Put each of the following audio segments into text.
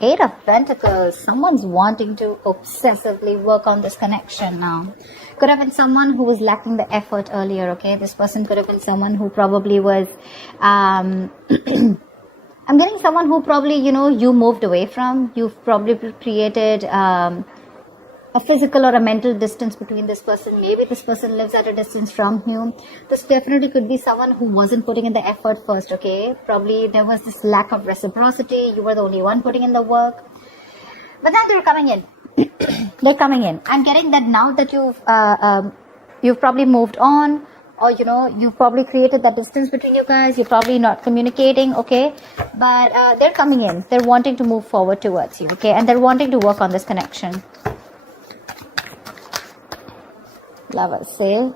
Eight of Pentacles. Someone's wanting to obsessively work on this connection now. Could have been someone who was lacking the effort earlier, okay? This person could have been someone who probably was, I'm getting someone who probably, you moved away from. You've probably created a physical or a mental distance between this person. Maybe this person lives at a distance from you. This definitely could be someone who wasn't putting in the effort first, okay? Probably there was this lack of reciprocity. You were the only one putting in the work. But now they're coming in. They're coming in. I'm getting that now that you've probably moved on, or you've probably created that distance between you guys. You're probably not communicating, okay? But they're coming in. They're wanting to move forward towards you, okay? And they're wanting to work on this connection. Lovers, say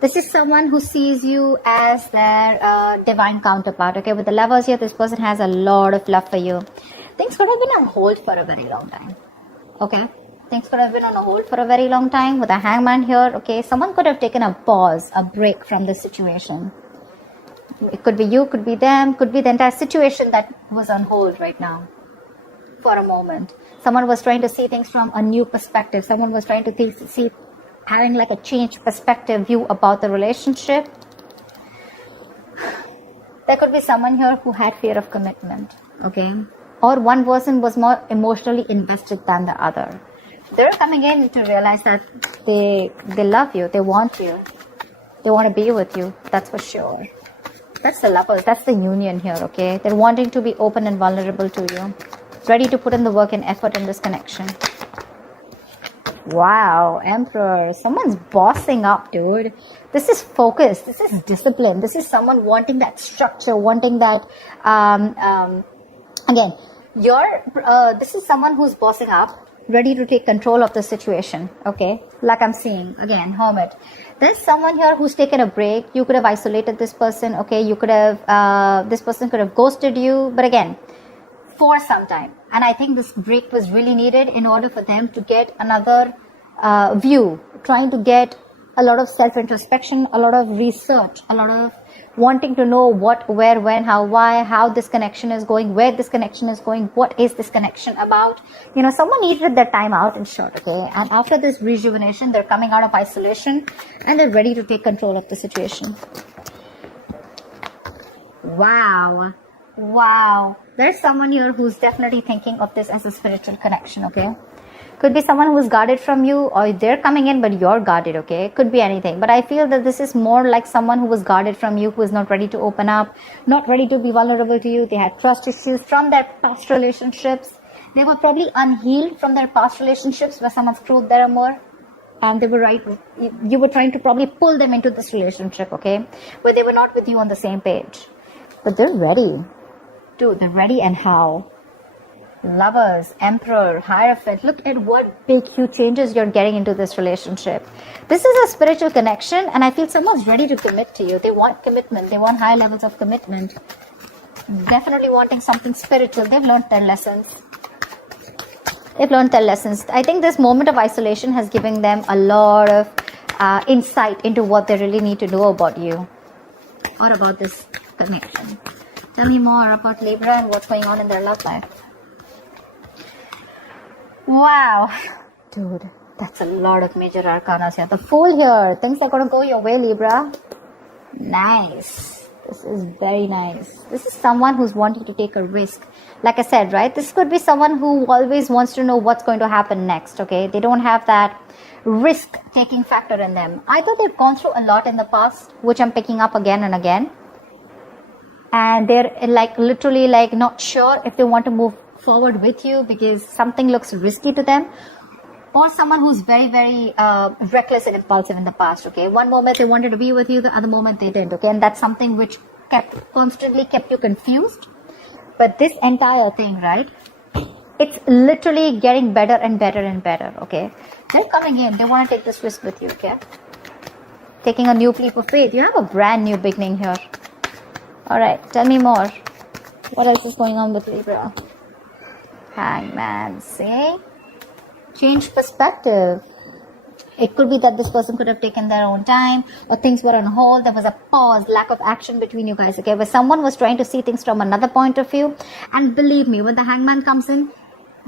this is someone who sees you as their divine counterpart, okay? With the Lovers here, this person has a lot of love for you. Things could have been on hold for a very long time, okay? Things could have been on hold for a very long time. With a Hangman here, okay? Someone could have taken a pause, a break from this situation. It could be you, could be them, could be the entire situation that was on hold right now for a moment. Someone was trying to see things from a new perspective. Someone was trying to see having like a changed perspective view about the relationship. There could be someone here who had fear of commitment, okay? Or one person was more emotionally invested than the other. They're coming in to realize that they love you, they want you, they want to be with you, that's for sure. That's the Lovers, that's the union here, okay? They're wanting to be open and vulnerable to you, ready to put in the work and effort in this connection. Wow, Emperor. Someone's bossing up, dude. This is focus. This is discipline. This is someone wanting that structure, wanting that, again, this is someone who's bossing up, ready to take control of the situation, okay? Like I'm seeing, again, Hermit. There's someone here who's taken a break. You could have isolated this person, okay? You could have, this person could have ghosted you, but again, for some time. And I think this break was really needed in order for them to get another view, trying to get a lot of self-introspection, a lot of research, a lot of wanting to know what, where, when, how, why, how this connection is going, where this connection is going, what is this connection about. Someone needed their time out, in short, okay? And after this rejuvenation, they're coming out of isolation and they're ready to take control of the situation. Wow. Wow. There's someone here who's definitely thinking of this as a spiritual connection, okay? Could be someone who's guarded from you, or they're coming in but you're guarded, okay? Could be anything. But I feel that this is more like someone who was guarded from you, who is not ready to open up, not ready to be vulnerable to you. They had trust issues from their past relationships. They were probably unhealed from their past relationships where someone screwed their amour. They were right. You were trying to probably pull them into this relationship, okay? But they were not with you on the same page. But they're ready. Dude, they're ready, and how? Lovers, Emperor, Hierophant. Look at what big, huge changes you're getting into this relationship. This is a spiritual connection, and I feel someone's ready to commit to you. They want commitment. They want high levels of commitment. Definitely wanting something spiritual. They've learned their lessons. They've learned their lessons. I think this moment of isolation has given them a lot of insight into what they really need to know about you or about this connection. Tell me more about Libra and what's going on in their love life. Wow. Dude, that's a lot of major arcanas here. The Fool here. Things are going to go your way, Libra. Nice. This is very nice. This is someone who's wanting to take a risk. Like I said, right? This could be someone who always wants to know what's going to happen next, okay? They don't have that risk-taking factor in them. Either they've gone through a lot in the past, which I'm picking up again and again. And they're literally not sure if they want to move forward with you because something looks risky to them, or someone who's very, very reckless and impulsive in the past, okay? One moment they wanted to be with you, the other moment they didn't, okay? And that's something which constantly kept you confused. But this entire thing, right, it's literally getting better and better and better, okay? They're coming in, they want to take this risk with you, okay? Taking a new leap of faith. You have a brand new beginning here. Alright, tell me more. What else is going on with Libra? Hangman, see? Change perspective. It could be that this person could have taken their own time, or things were on hold. There was a pause, lack of action between you guys, okay? Where someone was trying to see things from another point of view. And believe me, when the Hangman comes in,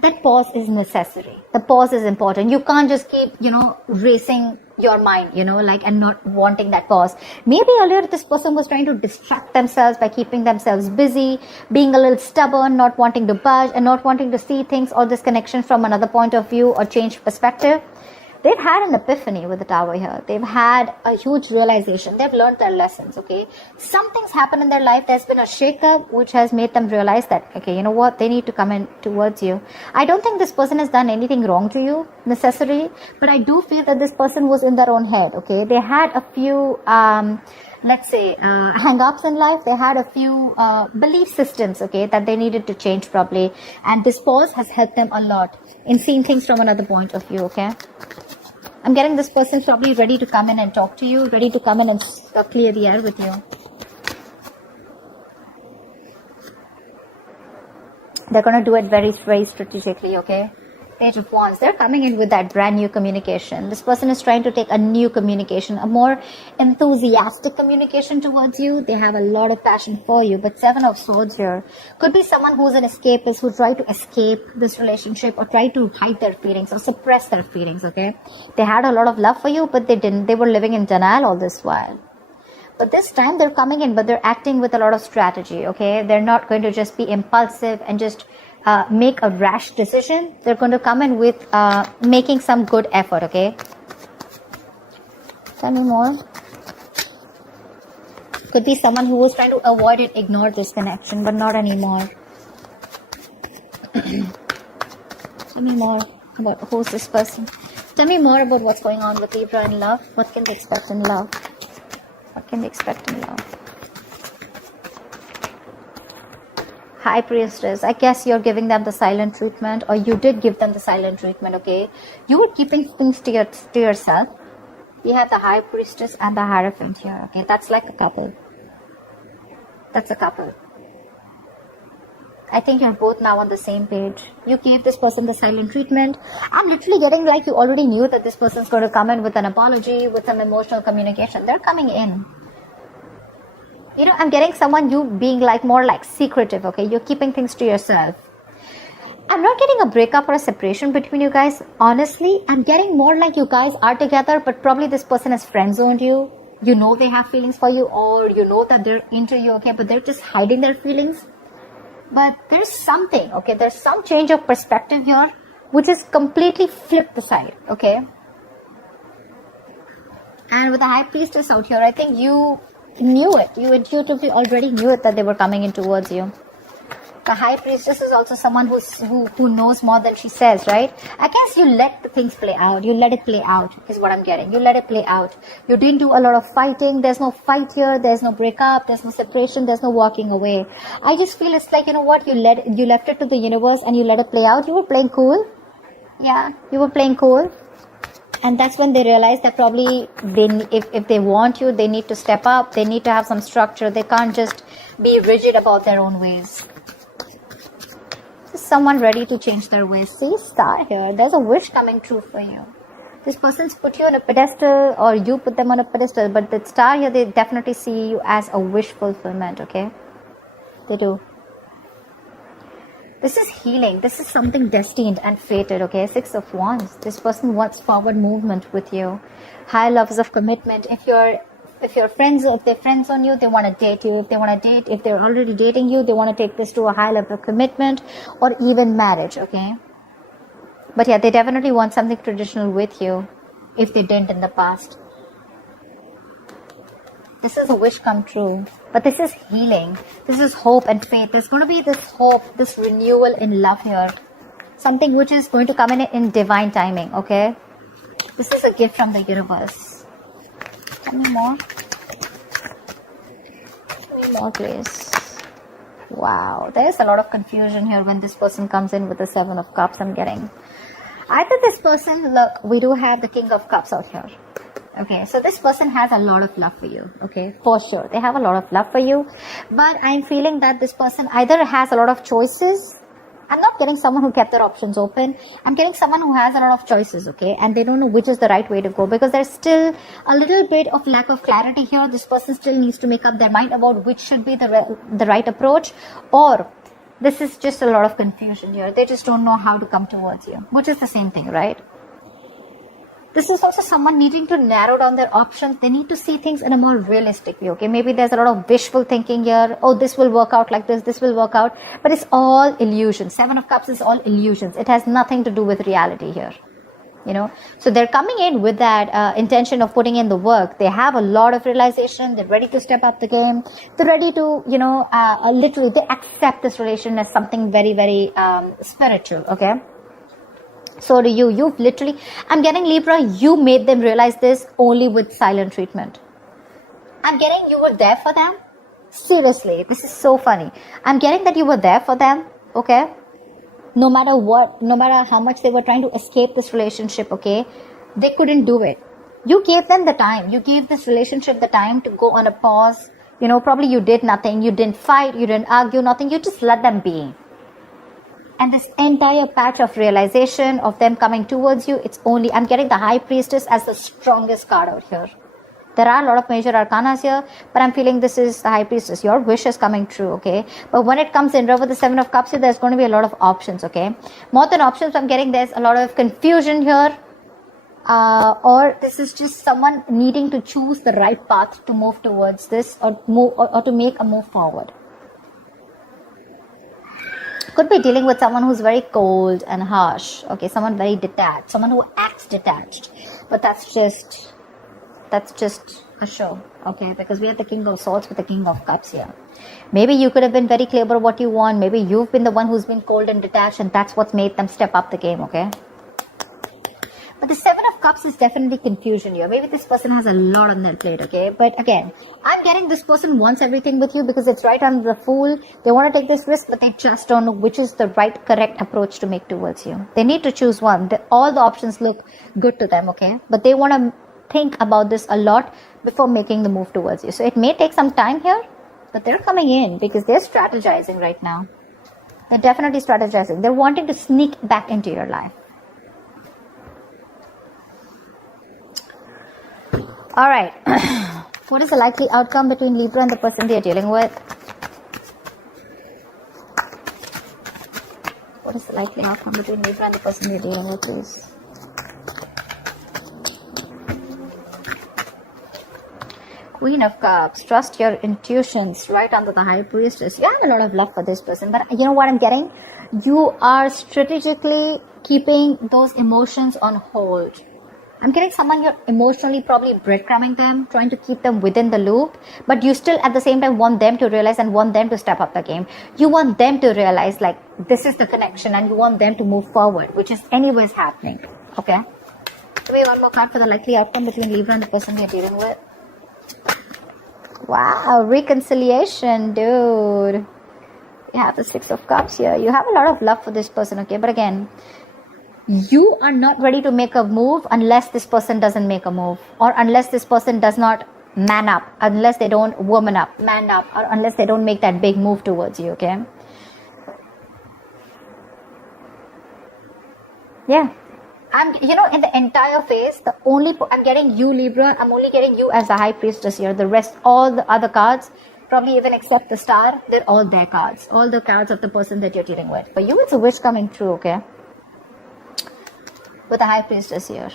that pause is necessary. The pause is important. You can't just keep, racing your mind, and not wanting that pause. Maybe earlier this person was trying to distract themselves by keeping themselves busy, being a little stubborn, not wanting to budge and not wanting to see things or this connection from another point of view or change perspective. They've had an epiphany with the Tower here. They've had a huge realization. They've learned their lessons, okay? Something's happened in their life. There's been a shakeup which has made them realize that, okay, you know what? They need to come in towards you. I don't think this person has done anything wrong to you necessarily, but I do feel that this person was in their own head, okay? They had a few, hang-ups in life. They had a few belief systems, okay, that they needed to change probably. And this pause has helped them a lot in seeing things from another point of view, okay? I'm getting this person probably ready to come in and talk to you, ready to come in and clear the air with you. They're going to do it very, very strategically, okay? Page of Wands, they're coming in with that brand new communication. This person is trying to take a new communication, a more enthusiastic communication towards you. They have a lot of passion for you, but Seven of Swords here could be someone who's an escapist, who tried to escape this relationship or try to hide their feelings or suppress their feelings, okay? They had a lot of love for you, but they didn't. They were living in denial all this while. But this time they're coming in, but they're acting with a lot of strategy, okay? They're not going to just be impulsive and just make a rash decision. They're going to come in with making some good effort, okay? Tell me more. Could be someone who was trying to avoid it, ignore this connection, but not anymore. Tell me more about who's this person. Tell me more about what's going on with Libra in love. What can they expect in love? What can they expect in love? High Priestess, I guess you're giving them the silent treatment, or you did give them the silent treatment, okay? You were keeping things to yourself. You have the High Priestess and the Hierophant here, okay? That's like a couple. That's a couple. I think you're both now on the same page. You gave this person the silent treatment. I'm literally getting like you already knew that this person's going to come in with an apology, with some emotional communication. They're coming in. I'm getting someone, you being like more like secretive, okay? You're keeping things to yourself. I'm not getting a breakup or a separation between you guys. Honestly, I'm getting more like you guys are together, but probably this person has friend-zoned you. You know they have feelings for you, or you know that they're into you, okay? But they're just hiding their feelings. But there's something, okay? There's some change of perspective here, which is completely flipped the side, okay? And with the High Priestess out here, I think you knew it. You intuitively already knew it that they were coming in towards you. The High Priestess is also someone who knows more than she says, right? I guess you let the things play out. You let it play out is what I'm getting. You let it play out. You didn't do a lot of fighting. There's no fight here. There's no breakup. There's no separation. There's no walking away. I just feel it's like, you know what? You left it to the universe and you let it play out. You were playing cool. Yeah, you were playing cool. And that's when they realize that probably if they want you, they need to step up. They need to have some structure. They can't just be rigid about their own ways. Is someone ready to change their ways? See, Star here. There's a wish coming true for you. This person's put you on a pedestal, or you put them on a pedestal. But the Star here, they definitely see you as a wish fulfillment, okay? They do. This is healing. This is something destined and fated, okay? Six of Wands. This person wants forward movement with you. High levels of commitment. If they're friends on you, they want to date you. If they're already dating you, they want to take this to a high level of commitment or even marriage, okay? But yeah, they definitely want something traditional with you if they didn't in the past. This is a wish come true. But this is healing. This is hope and faith. There's going to be this hope, this renewal in love here. Something which is going to come in divine timing, okay? This is a gift from the universe. Tell me more. Tell me more, please. Wow. There's a lot of confusion here when this person comes in with the Seven of Cups I'm getting. Either this person, look, we do have the King of Cups out here. Okay, so this person has a lot of love for you, okay, for sure. They have a lot of love for you, but I'm feeling that this person either has a lot of choices. I'm not getting someone who kept their options open. I'm getting someone who has a lot of choices, okay, and they don't know which is the right way to go because there's still a little bit of lack of clarity here. This person still needs to make up their mind about which should be the right approach, or this is just a lot of confusion here. They just don't know how to come towards you, which is the same thing, right? This is also someone needing to narrow down their options. They need to see things in a more realistic way, okay? Maybe there's a lot of wishful thinking here. Oh, this will work out like this will work out. But it's all illusion. Seven of Cups is all illusions. It has nothing to do with reality here, you know? So they're coming in with that intention of putting in the work. They have a lot of realization. They're ready to step up the game. They're ready to, you know, literally, they accept this relation as something very, very spiritual, okay? So do you. You've literally, I'm getting Libra, you made them realize this only with silent treatment. I'm getting you were there for them. Seriously, this is so funny. I'm getting that you were there for them, okay? No matter what, no matter how much they were trying to escape this relationship, okay? They couldn't do it. You gave them the time. You gave this relationship the time to go on a pause. You know, probably you did nothing. You didn't fight. You didn't argue, nothing. You just let them be. And this entire patch of realization of them coming towards you, it's only, I'm getting the High Priestess as the strongest card out here. There are a lot of major arcanas here, but I'm feeling this is the High Priestess. Your wish is coming true, okay? But when it comes in with the Seven of Cups here, there's going to be a lot of options, okay? More than options, I'm getting there's a lot of confusion here. Or this is just someone needing to choose the right path to move towards this or to make a move forward. Could be dealing with someone who's very cold and harsh, okay, someone very detached, someone who acts detached, but that's just a show, okay, because we have the King of Swords with the King of Cups here. Maybe you could have been very clear about what you want. Maybe you've been the one who's been cold and detached, and that's what's made them step up the game, okay? But the Seven of Cups is definitely confusion here. Maybe this person has a lot on their plate, okay? But again, I'm getting this person wants everything with you because it's right on the Fool. They want to take this risk, but they just don't know which is the right, correct approach to make towards you. They need to choose one. All the options look good to them, okay? But they want to think about this a lot before making the move towards you. So it may take some time here, but they're coming in because they're strategizing right now. They're definitely strategizing. They're wanting to sneak back into your life. All right. What is the likely outcome between Libra and the person they are dealing with? What is the likely outcome between Libra and the person they are dealing with, please? Queen of Cups. Trust your intuitions. Right under the High Priestess. You have a lot of love for this person. But you know what I'm getting? You are strategically keeping those emotions on hold. I'm getting someone you're emotionally probably breadcrumbing them, trying to keep them within the loop, but you still at the same time want them to realize and want them to step up the game. You want them to realize like this is the connection and you want them to move forward, which is anyways happening. Okay? Give me one more card for the likely outcome between Libra and the person you're dealing with. Wow, reconciliation, dude. You have the Six of Cups here. You have a lot of love for this person, okay? But again, you are not ready to make a move unless this person doesn't make a move, or unless this person does not man up, unless they don't woman up, man up, or unless they don't make that big move towards you, okay? Yeah. You know, in the entire phase, I'm getting you, Libra, I'm only getting you as the High Priestess here. The rest, all the other cards, probably even except the Star, they're all their cards. All the cards of the person that you're dealing with. For you, it's a wish coming true, okay? With the High Priestess here.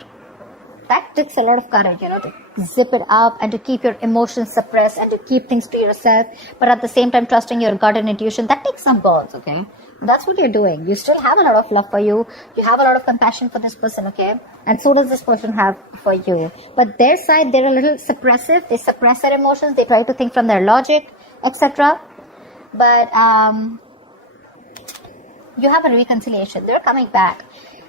That takes a lot of courage, you know, to zip it up and to keep your emotions suppressed and to keep things to yourself, but at the same time trusting your gut and intuition. That takes some balls, okay? That's what you're doing. You still have a lot of love for you. You have a lot of compassion for this person, okay? And so does this person have for you. But their side, they're a little suppressive. They suppress their emotions. They try to think from their logic, etc. But you have a reconciliation. They're coming back.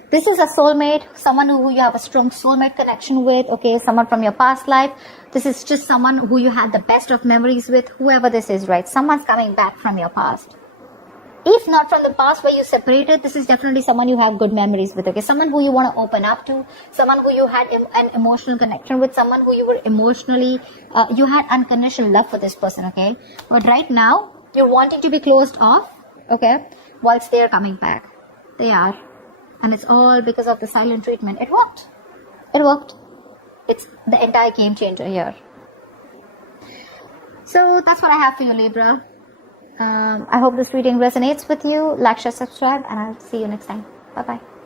This is a soulmate, someone who you have a strong soulmate connection with, okay, someone from your past life. This is just someone who you had the best of memories with, whoever this is, right? Someone's coming back from your past. If not from the past where you separated, this is definitely someone you have good memories with, okay? Someone who you want to open up to, someone who you had an emotional connection with, someone who you were emotionally, you had unconditional love for this person, okay? But right now, you're wanting to be closed off, okay, whilst they're coming back. They are. And it's all because of the silent treatment. It worked. It worked. It's the entire game changer here. So that's what I have for you, Libra. I hope this reading resonates with you. Like, share, subscribe, and I'll see you next time. Bye bye.